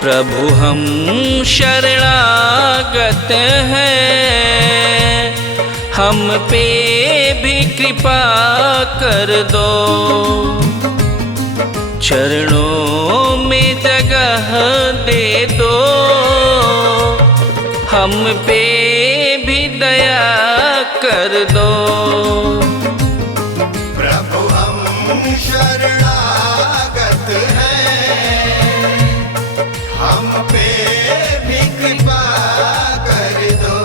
प्रभु हम शरणागत हैं, हम पे भी कृपा कर दो। चरणों में जगह दे दो, हम पे भी दया कर दो। प्रभु हम शरणागत हैं, हम पे भी कृपा कर दो।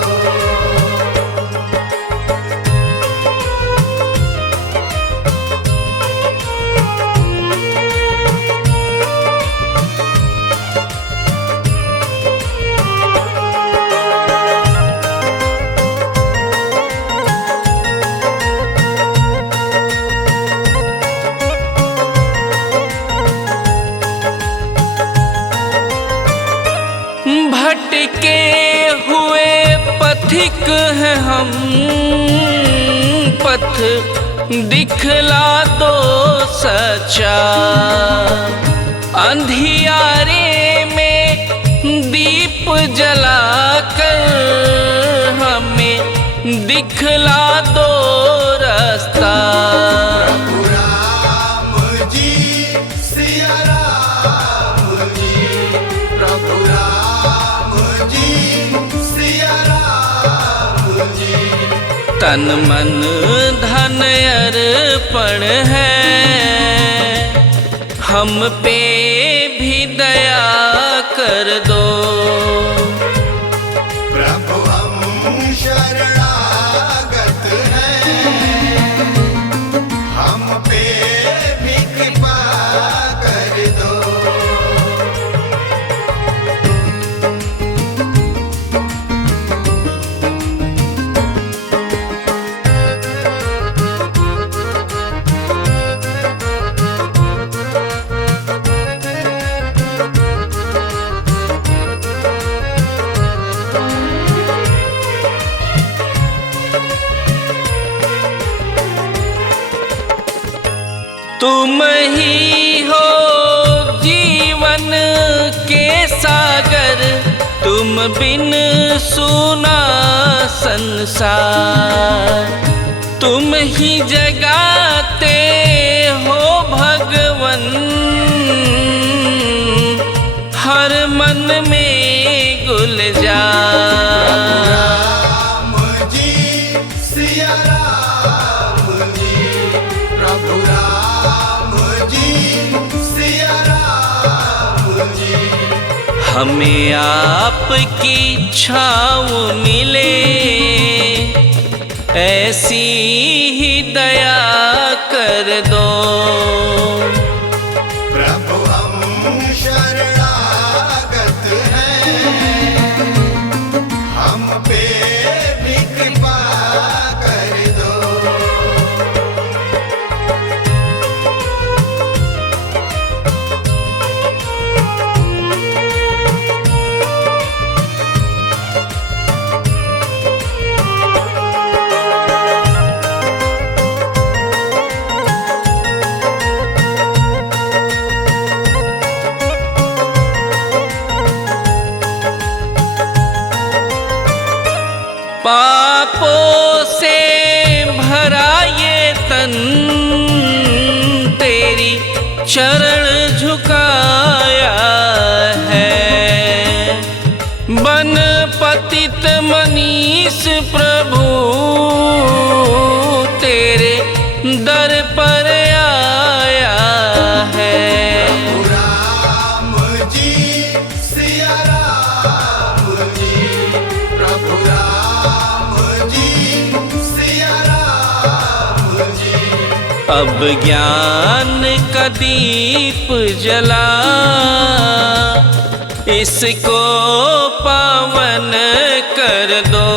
भटके हुए पथिक हैं हम, पथ दिखला दो सच्चा। अंधियारे में दीप जलाकर हमें दिखला दो रास्ता। प्रभु राम जी सिया राम जी, प्रभु राम जी सिया राम जी। तन मन धन अर्पण है, हम पे भी दया कर दो। प्रभु हम शरणागत हैं, हम पे भी कृपा कर दो। तुम ही हो जीवन के सागर, तुम बिन सूना संसार। तुम ही जगाते हो भगवन, हर मन में गुलजार। राम जी सिया राम जी, प्रभु राम जी सिया राम जी। हमें आपकी छाँव मिले, ऐसी ही दया कर दो। प्रभु हम शरणागत हैं, हम पे भी कृपा कर दो। पापों से भरा ये तन, तेरी चरण झुकाया है। बन पतित मनीष प्रभु तेरे दर पर आया है। प्रभु राम जी सिया राम जी, प्रभु राम जी सिया राम जी। अब ज्ञान का दीप जला, इसको पावन कर दो।